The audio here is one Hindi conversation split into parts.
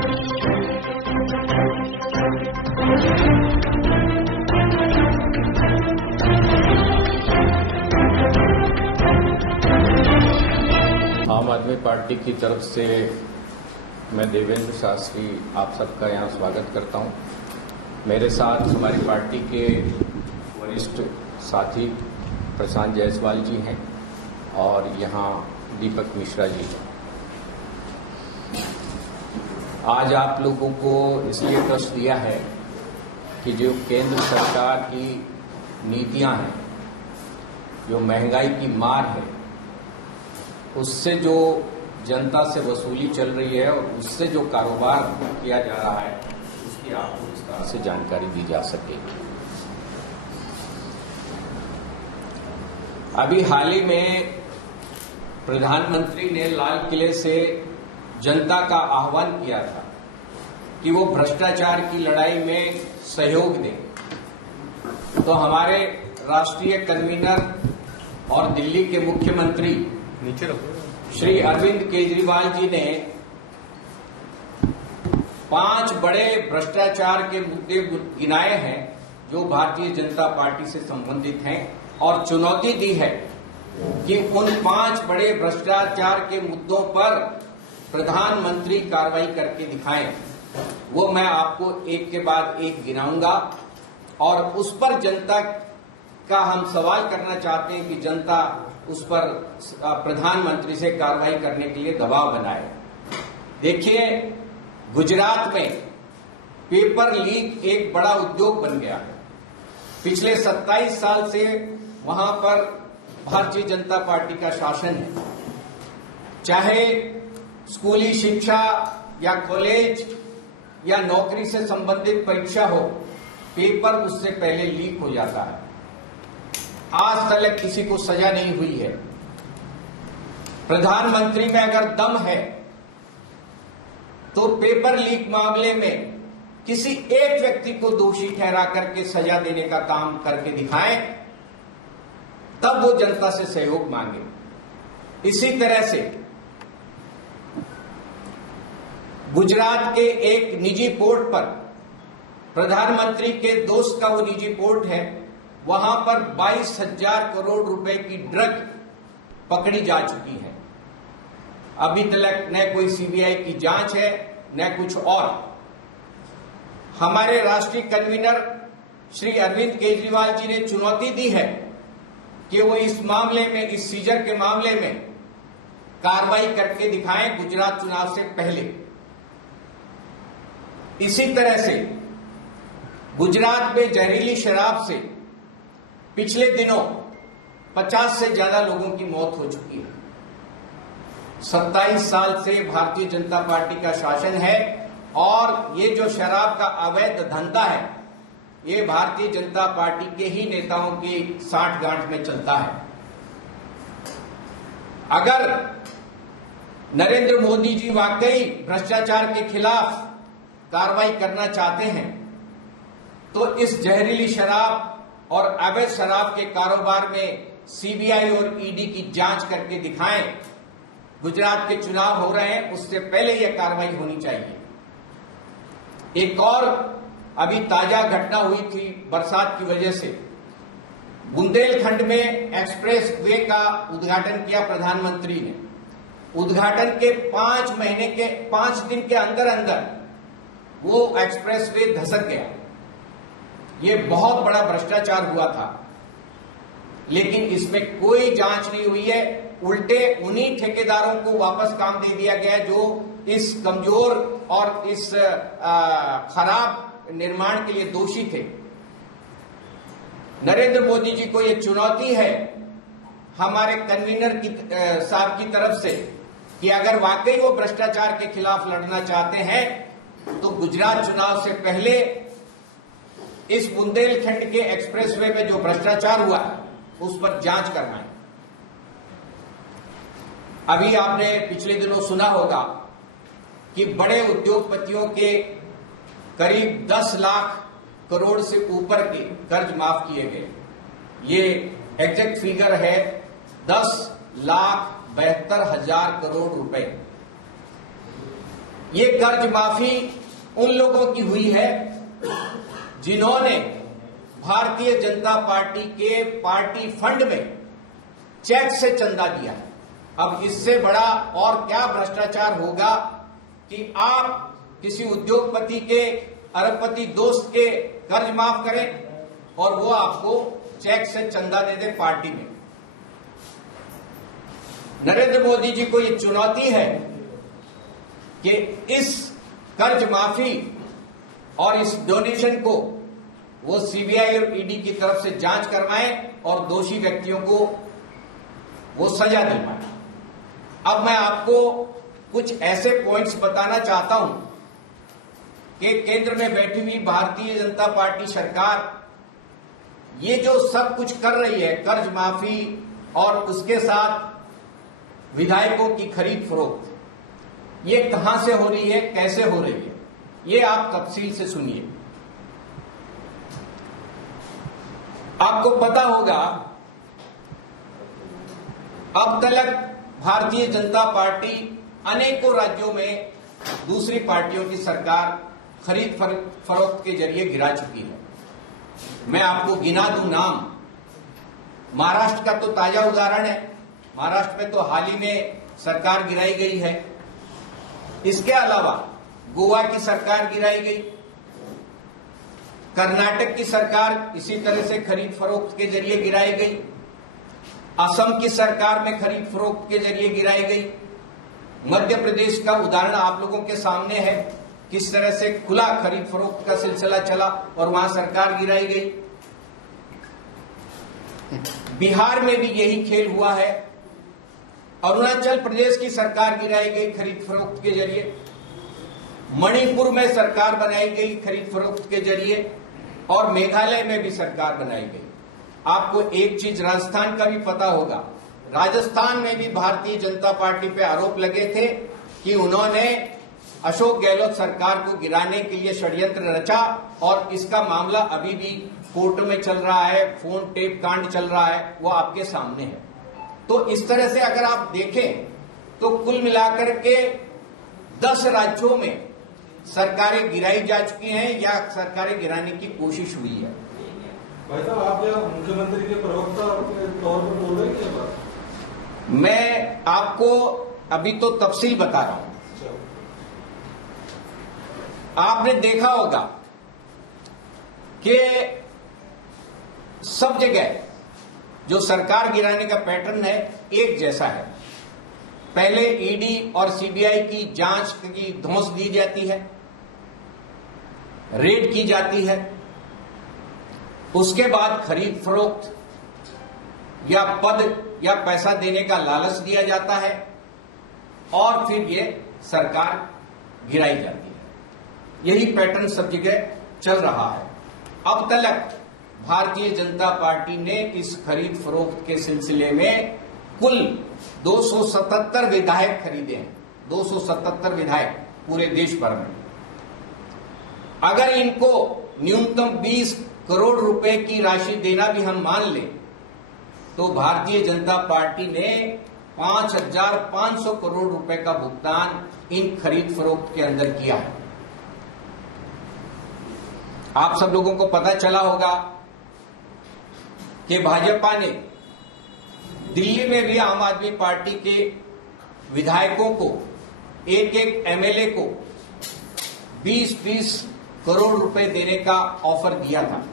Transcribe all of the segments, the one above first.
आम आदमी पार्टी की तरफ से मैं देवेंद्र शास्त्री आप सबका यहाँ स्वागत करता हूँ। मेरे साथ हमारी पार्टी के वरिष्ठ साथी प्रशांत जायसवाल जी हैं और यहाँ दीपक मिश्रा जी हैं। आज आप लोगों को इसलिए कष्ट दिया है कि जो केंद्र सरकार की नीतियां हैं, जो महंगाई की मार है, उससे जो जनता से वसूली चल रही है और उससे जो कारोबार किया जा रहा है, उसकी आपको विस्तार से जानकारी दी जा सके। अभी हाल ही में प्रधानमंत्री ने लाल किले से जनता का आह्वान किया था कि वो भ्रष्टाचार की लड़ाई में सहयोग दें। तो हमारे राष्ट्रीय कन्वीनर और दिल्ली के मुख्यमंत्री श्री अरविंद केजरीवाल जी ने 5 बड़े भ्रष्टाचार के मुद्दे गिनाए हैं जो भारतीय जनता पार्टी से संबंधित हैं और चुनौती दी है कि उन 5 बड़े भ्रष्टाचार के मुद्दों पर प्रधानमंत्री कार्रवाई करके दिखाएं। वो मैं आपको एक के बाद एक गिनाऊंगा और उस पर जनता का हम सवाल करना चाहते हैं कि जनता उस पर प्रधानमंत्री से कार्रवाई करने के लिए दबाव बनाए। देखिए, गुजरात में पेपर लीक एक बड़ा उद्योग बन गया है। पिछले 27 साल से वहां पर भारतीय जनता पार्टी का शासन है। चाहे स्कूली शिक्षा या कॉलेज या नौकरी से संबंधित परीक्षा हो, पेपर उससे पहले लीक हो जाता है। आज तक किसी को सजा नहीं हुई है। प्रधानमंत्री में अगर दम है तो पेपर लीक मामले में किसी एक व्यक्ति को दोषी ठहरा करके सजा देने का काम करके दिखाएं, तब वो जनता से सहयोग मांगे। इसी तरह से गुजरात के एक निजी पोर्ट पर, प्रधानमंत्री के दोस्त का वो निजी पोर्ट है, वहां पर 22,000 करोड़ रुपए की ड्रग पकड़ी जा चुकी है। अभी तक न कोई सीबीआई की जांच है न कुछ और। हमारे राष्ट्रीय कन्वीनर श्री अरविंद केजरीवाल जी ने चुनौती दी है कि वो इस मामले में, इस सीजर के मामले में कार्रवाई करके दिखाएं गुजरात चुनाव से पहले। इसी तरह से गुजरात में जहरीली शराब से पिछले दिनों 50 से ज्यादा लोगों की मौत हो चुकी है। 27 साल से भारतीय जनता पार्टी का शासन है और ये जो शराब का अवैध धंधा है, ये भारतीय जनता पार्टी के ही नेताओं की साठगांठ में चलता है। अगर नरेंद्र मोदी जी वाकई भ्रष्टाचार के खिलाफ कार्रवाई करना चाहते हैं तो इस जहरीली शराब और अवैध शराब के कारोबार में सीबीआई और ईडी की जांच करके दिखाएं। गुजरात के चुनाव हो रहे हैं, उससे पहले यह कार्रवाई होनी चाहिए। एक और अभी ताजा घटना हुई थी बरसात की वजह से। बुंदेलखंड में एक्सप्रेस वे का उद्घाटन किया प्रधानमंत्री ने। उद्घाटन के 5 दिन के अंदर अंदर वो एक्सप्रेस वे धसक गया। ये बहुत बड़ा भ्रष्टाचार हुआ था, लेकिन इसमें कोई जांच नहीं हुई है। उल्टे उन्हीं ठेकेदारों को वापस काम दे दिया गया जो इस कमजोर और इस खराब निर्माण के लिए दोषी थे। नरेंद्र मोदी जी को यह चुनौती है हमारे कन्वीनर साहब की तरफ से कि अगर वाकई वो भ्रष्टाचार के खिलाफ लड़ना चाहते हैं तो गुजरात चुनाव से पहले इस बुंदेलखंड के एक्सप्रेसवे में जो भ्रष्टाचार हुआ उस पर जांच करना है। अभी आपने पिछले दिनों सुना होगा कि बड़े उद्योगपतियों के करीब 10 लाख करोड़ से ऊपर के कर्ज माफ किए गए। ये एग्जैक्ट फिगर है 10,72,000 करोड़ रुपए। ये कर्ज माफी उन लोगों की हुई है जिन्होंने भारतीय जनता पार्टी के पार्टी फंड में चेक से चंदा दिया है। अब इससे बड़ा और क्या भ्रष्टाचार होगा कि आप किसी उद्योगपति के, अरबपति दोस्त के कर्ज माफ करें और वो आपको चेक से चंदा दे दे पार्टी में। नरेंद्र मोदी जी को ये चुनौती है कि इस कर्ज माफी और इस डोनेशन को वो सीबीआई और ईडी की तरफ से जांच करवाएं और दोषी व्यक्तियों को वो सजा दिलवाएं। अब मैं आपको कुछ ऐसे पॉइंट्स बताना चाहता हूं कि केंद्र में बैठी हुई भारतीय जनता पार्टी सरकार ये जो सब कुछ कर रही है, कर्ज माफी और उसके साथ विधायकों की खरीद फरोख्त, ये कहां से हो रही है, कैसे हो रही है, ये आप तफसील से सुनिए। आपको पता होगा अब तक भारतीय जनता पार्टी अनेकों राज्यों में दूसरी पार्टियों की सरकार खरीद फरोख्त के जरिए गिरा चुकी है। मैं आपको गिना दूं नाम। महाराष्ट्र का तो ताजा उदाहरण है। महाराष्ट्र में तो हाल ही में सरकार गिराई गई है। इसके अलावा गोवा की सरकार गिराई गई, कर्नाटक की सरकार इसी तरह से खरीद फरोख्त के जरिए गिराई गई, असम की सरकार में खरीद फरोख्त के जरिए गिराई गई, मध्य प्रदेश का उदाहरण आप लोगों के सामने है, किस तरह से खुला खरीद फरोख्त का सिलसिला चला और वहां सरकार गिराई गई। बिहार में भी यही खेल हुआ है। अरुणाचल प्रदेश की सरकार गिराई गई खरीद फरोख्त के जरिए, मणिपुर में सरकार बनाई गई खरीद फरोख्त के जरिए और मेघालय में भी सरकार बनाई गई। आपको एक चीज राजस्थान का भी पता होगा, राजस्थान में भी भारतीय जनता पार्टी पे आरोप लगे थे कि उन्होंने अशोक गहलोत सरकार को गिराने के लिए षड्यंत्र रचा और इसका मामला अभी भी कोर्ट में चल रहा है, फोन टेप कांड चल रहा है, वो आपके सामने है। तो इस तरह से अगर आप देखें तो कुल मिलाकर के 10 राज्यों में सरकारें गिराई जा चुकी हैं या सरकारें गिराने की कोशिश हुई है। भाई साहब, आप क्या मुख्यमंत्री के प्रवक्ता के तौर पर बोल रहे हैं क्या बात? मैं आपको अभी तो तफसील बता रहा हूं। आपने देखा होगा कि सब जगह जो सरकार गिराने का पैटर्न है एक जैसा है। पहले ईडी और सीबीआई की जांच की धौंस दी जाती है, रेड की जाती है, उसके बाद खरीद फरोख्त या पद या पैसा देने का लालच दिया जाता है और फिर ये सरकार गिराई जाती है। यही पैटर्न सब जगह चल रहा है। अब तक भारतीय जनता पार्टी ने इस खरीद फरोख्त के सिलसिले में कुल 277 विधायक खरीदे हैं। 277 विधायक पूरे देश भर में। अगर इनको न्यूनतम 20 करोड़ रुपए की राशि देना भी हम मान लें तो भारतीय जनता पार्टी ने 5,500 करोड़ रुपए का भुगतान इन खरीद फरोख्त के अंदर किया है। आप सब लोगों को पता चला होगा कि भाजपा ने दिल्ली में भी आम आदमी पार्टी के विधायकों को, एक एक एमएलए को 20-20 करोड़ रुपए देने का ऑफर दिया था।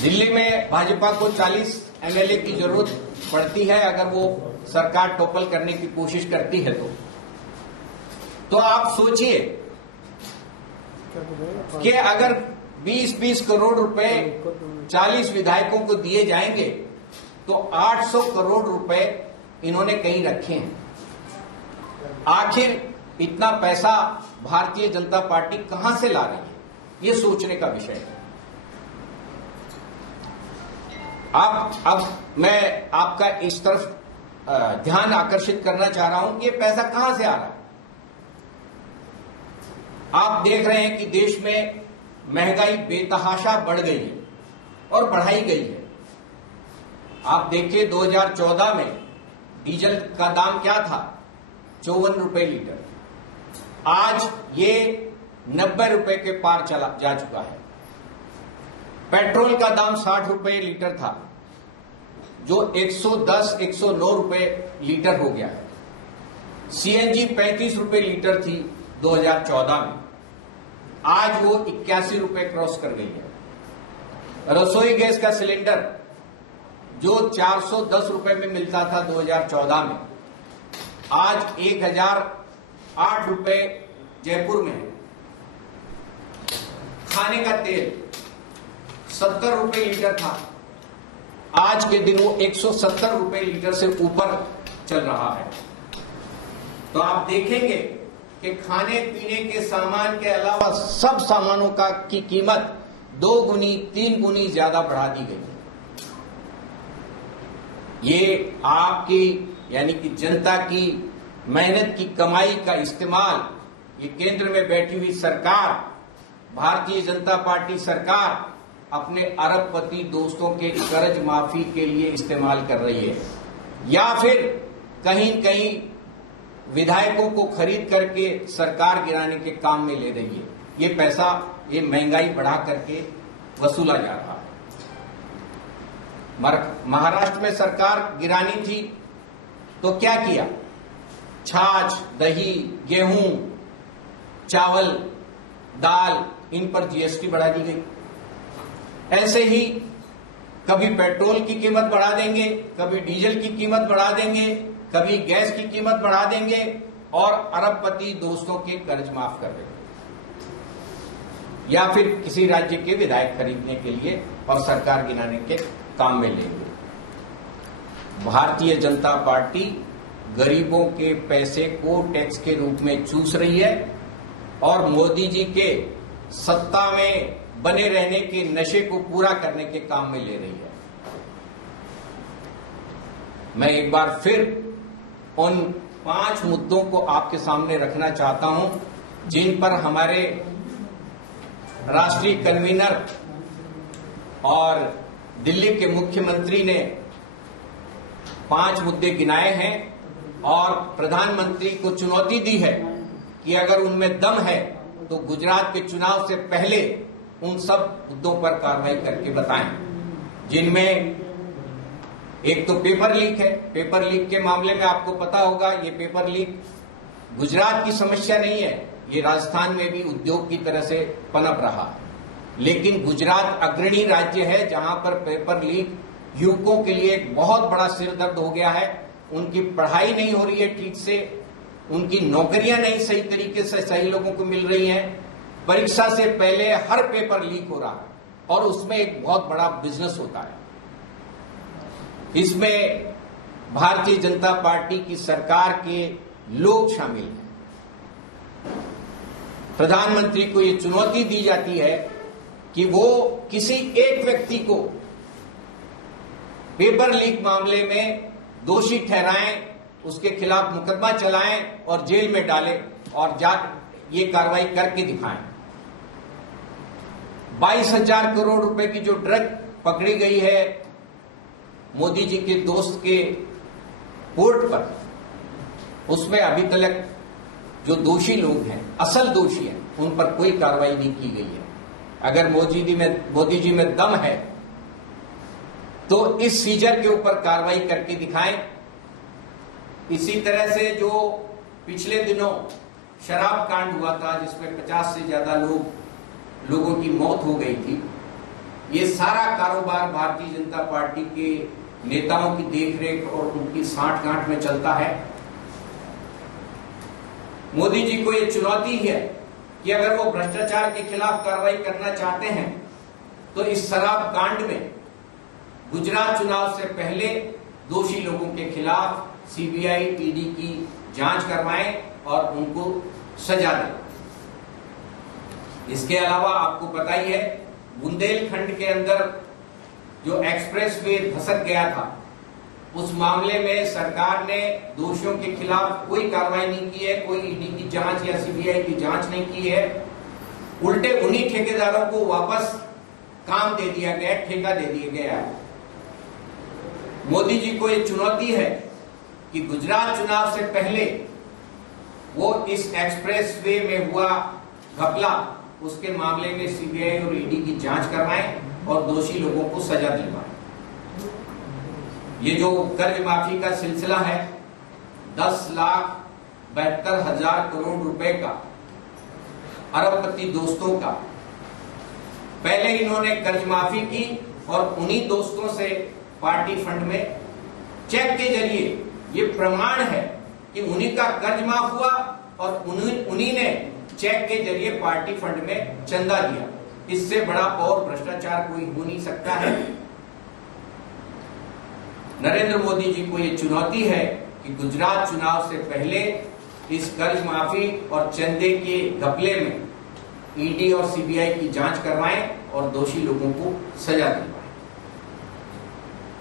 दिल्ली में भाजपा को 40 एमएलए की जरूरत पड़ती है अगर वो सरकार टॉपल करने की कोशिश करती है तो आप सोचिए कि अगर 20-20 करोड़ रुपए 40 विधायकों को दिए जाएंगे तो 800 करोड़ रुपए इन्होंने कहीं रखे हैं। आखिर इतना पैसा भारतीय जनता पार्टी कहां से ला रही है, ये सोचने का विषय है। अब मैं आपका इस तरफ ध्यान आकर्षित करना चाह रहा हूं कि ये पैसा कहां से आ रहा है। आप देख रहे हैं कि देश में महंगाई बेतहाशा बढ़ गई है और बढ़ाई गई है। आप देखिए 2014 में डीजल का दाम क्या था, 54 रुपए लीटर, आज ये 90 रुपए के पार जा चुका है। पेट्रोल का दाम 60 रुपए लीटर था, जो 110-109 रुपए लीटर हो गया है। सीएनजी 35 रुपए लीटर थी 2014 में, आज वो 81 रुपए क्रॉस कर गई है। रसोई गैस का सिलेंडर जो 410 रुपए में मिलता था 2014 में, आज 1008 रुपए जयपुर में है। खाने का तेल 70 रुपए लीटर था, आज के दिन वो 170 रुपए लीटर से ऊपर चल रहा है। तो आप देखेंगे कि खाने पीने के सामान के अलावा सब सामानों की कीमत 2 गुनी 3 गुनी ज्यादा बढ़ा दी गई है। ये आपकी यानी कि जनता की मेहनत की कमाई का इस्तेमाल ये केंद्र में बैठी हुई सरकार, भारतीय जनता पार्टी सरकार, अपने अरबपति दोस्तों के कर्ज माफी के लिए इस्तेमाल कर रही है, या फिर कहीं कहीं विधायकों को खरीद करके सरकार गिराने के काम में ले रही है। ये पैसा, ये महंगाई बढ़ा करके वसूला जा रहा है। महाराष्ट्र में सरकार गिरानी थी तो क्या किया? छाछ, दही, गेहूं, चावल, दाल, इन पर जीएसटी बढ़ा दी गई। ऐसे ही कभी पेट्रोल की कीमत बढ़ा देंगे, कभी डीजल की कीमत बढ़ा देंगे, कभी गैस की कीमत बढ़ा देंगे और अरबपति दोस्तों के कर्ज माफ कर देंगे, या फिर किसी राज्य के विधायक खरीदने के लिए और सरकार गिराने के काम में लेंगे। भारतीय जनता पार्टी गरीबों के पैसे को टैक्स के रूप में चूस रही है और मोदी जी के सत्ता में बने रहने के नशे को पूरा करने के काम में ले रही है। मैं एक बार फिर उन 5 मुद्दों को आपके सामने रखना चाहता हूं जिन पर हमारे राष्ट्रीय कन्वीनर और दिल्ली के मुख्यमंत्री ने 5 मुद्दे गिनाए हैं और प्रधानमंत्री को चुनौती दी है कि अगर उनमें दम है तो गुजरात के चुनाव से पहले उन सब मुद्दों पर कार्रवाई करके बताएं, जिनमें एक तो पेपर लीक है। पेपर लीक के मामले में आपको पता होगा, ये पेपर लीक गुजरात की समस्या नहीं है, ये राजस्थान में भी उद्योग की तरह से पनप रहा है। लेकिन गुजरात अग्रणी राज्य है जहां पर पेपर लीक युवकों के लिए एक बहुत बड़ा सिरदर्द हो गया है। उनकी पढ़ाई नहीं हो रही है ठीक से, उनकी नौकरियां नहीं सही तरीके से सही लोगों को मिल रही हैं, परीक्षा से पहले हर पेपर लीक हो रहा है और उसमें एक बहुत बड़ा बिजनेस होता है। इसमें भारतीय जनता पार्टी की सरकार के लोग शामिल हैं। प्रधानमंत्री को यह चुनौती दी जाती है कि वो किसी एक व्यक्ति को पेपर लीक मामले में दोषी ठहराएं, उसके खिलाफ मुकदमा चलाएं और जेल में डालें और ये कार्रवाई करके दिखाएं। 22,000 करोड़ रुपए की जो ड्रग पकड़ी गई है मोदी जी के दोस्त के पोर्ट पर, उसमें अभी तक जो दोषी लोग हैं, असल दोषी हैं, उन पर कोई कार्रवाई नहीं की गई है। अगर मोदी जी में दम है तो इस सीजर के ऊपर कार्रवाई करके दिखाएं। इसी तरह से जो पिछले दिनों शराब कांड हुआ था जिसमें 50 से ज्यादा लोगों की मौत हो गई थी, ये सारा कारोबार भारतीय जनता पार्टी के नेताओं की देखरेख और उनकी सांठ-गांठ में चलता है। मोदी जी को ये चुनौती है कि अगर वो भ्रष्टाचार के खिलाफ कार्रवाई करना चाहते हैं तो इस शराब कांड में गुजरात चुनाव से पहले दोषी लोगों के खिलाफ सीबीआई, ईडी की जांच करवाएं और उनको सजा दें। इसके अलावा आपको पता ही है, बुंदेलखंड के अंदर जो एक्सप्रेस वे धसक गया था, उस मामले में सरकार ने दोषियों के खिलाफ कोई कार्रवाई नहीं की है, कोई ईडी की जांच या सीबीआई की जांच नहीं की है। उल्टे उन्हीं ठेकेदारों को वापस काम दे दिया गया, ठेका दे दिया गया है। मोदी जी को यह चुनौती है कि गुजरात चुनाव से पहले वो इस एक्सप्रेसवे में हुआ घपला, उसके मामले में सीबीआई और ईडी की जांच करवाएं और दोषी लोगों को सजा दिलवाएं। ये जो कर्ज माफी का सिलसिला है 10,72,000 करोड़ रुपए का, अरबपति दोस्तों का, पहले इन्होंने कर्ज माफी की और उन्हीं दोस्तों से पार्टी फंड में चेक के जरिए, ये प्रमाण है कि उन्हीं का कर्ज माफ हुआ और उन्हीं ने चेक के जरिए पार्टी फंड में चंदा दिया। इससे बड़ा और भ्रष्टाचार कोई हो नहीं सकता है। नरेंद्र मोदी जी को ये चुनौती है कि गुजरात चुनाव से पहले इस कर्ज माफी और चंदे के घपले में ईडी और सीबीआई की जांच करवाएं और दोषी लोगों को सजा दिलवाएं।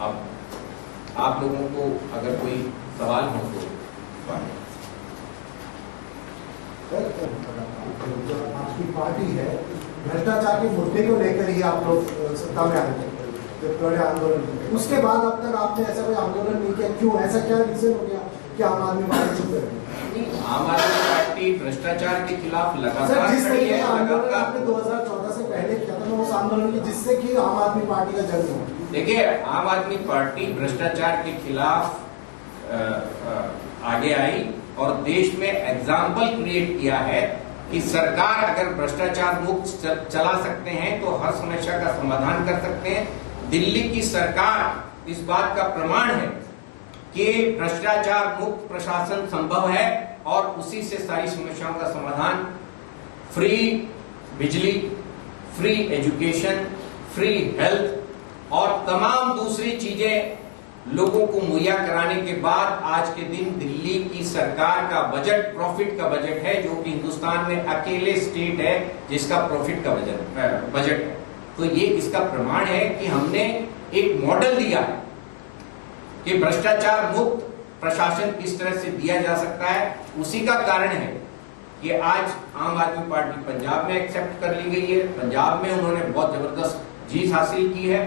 अब आप लोगों को अगर कोई सवाल हो तो जो आपकी पार्टी है भ्रष्टाचार के मुद्दे को लेकर ही आप लोग सत्ता में आए थे, जब बड़े आंदोलन, उसके बाद अब तक आपने ऐसा कोई आंदोलन नहीं किया, क्यों? ऐसा क्या रीजन हो गया कि आम आदमी पार्टी चुप रही? आम आदमी पार्टी भ्रष्टाचार के खिलाफ लगातार जिस खड़ी है। आंदोलन आपने 2014 से पहले किया था, उस आंदोलन की जिससे कि आम आदमी पार्टी का जन्म हो। देखिए, आम आदमी पार्टी भ्रष्टाचार के खिलाफ आगे आई और देश में एग्जाम्पल क्रिएट किया है कि सरकार अगर भ्रष्टाचार मुक्त चला सकते हैं तो हर समस्या का समाधान कर सकते हैं। दिल्ली की सरकार इस बात का प्रमाण है कि भ्रष्टाचार मुक्त प्रशासन संभव है और उसी से सारी समस्याओं का समाधान, फ्री बिजली, फ्री एजुकेशन, फ्री हेल्थ और तमाम दूसरी चीजें लोगों को मुहैया कराने के बाद आज के दिन दिल्ली की सरकार का बजट प्रॉफिट का बजट है, जो कि हिंदुस्तान में अकेले स्टेट है जिसका प्रॉफिट का बजट है। तो ये इसका प्रमाण है कि हमने एक मॉडल दिया है कि भ्रष्टाचार मुक्त प्रशासन किस तरह से दिया जा सकता है। उसी का कारण है कि आज आम आदमी पार्टी पंजाब में एक्सेप्ट कर ली गई है। पंजाब में उन्होंने बहुत जबरदस्त जीत हासिल की है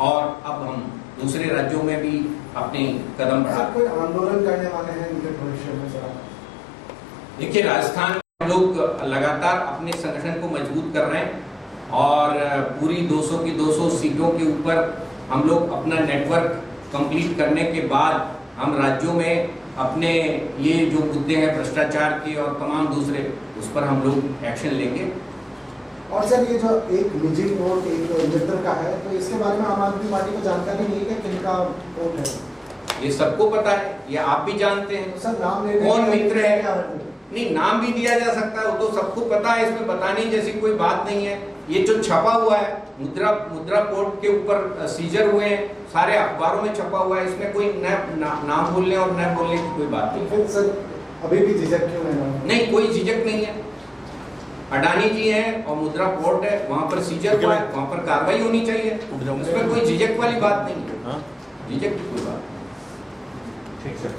और अब हम दूसरे राज्यों में भी अपने कदम बढ़ा। कोई आंदोलन करने वाले हैं इनके भविष्य में? देखिए, राजस्थान में लोग लगातार अपने संगठन को मजबूत कर रहे हैं और पूरी 200 की 200 सीटों के ऊपर हम लोग अपना नेटवर्क कंप्लीट करने के बाद हम राज्यों में अपने ये जो मुद्दे हैं भ्रष्टाचार के और तमाम दूसरे, उस पर हम लोग एक्शन लेंगे। और सर, ये जो एक निजी वोट एक मित्र का है, तो इसके बारे में आम आदमी पार्टी को जानकारी नहीं है कि किनका वोट है? ये सबको पता है, ये आप भी जानते हैं। तो सर, नाम लेने कौन मित्र है? नहीं, नाम भी दिया जा सकता है, वो तो सबको पता है, इसमें बताने जैसी कोई बात नहीं है। ये जो छपा हुआ है मुद्रा कोर्ट के ऊपर सीजर हुए हैं, सारे अखबारों में छपा हुआ है, इसमें कोई नाम बोलने और न बोलने की कोई बात नहीं। फिर सर अभी भी झिझक क्यों है? नहीं, कोई झिझक नहीं है। अडानी जी हैं और मुद्रा कोर्ट है, वहां पर सीजर हुआ है, वहां पर कार्रवाई होनी चाहिए, उसमें कोई झिझक वाली बात नहीं है। झिझक की कोई बात नहीं। ठीक है।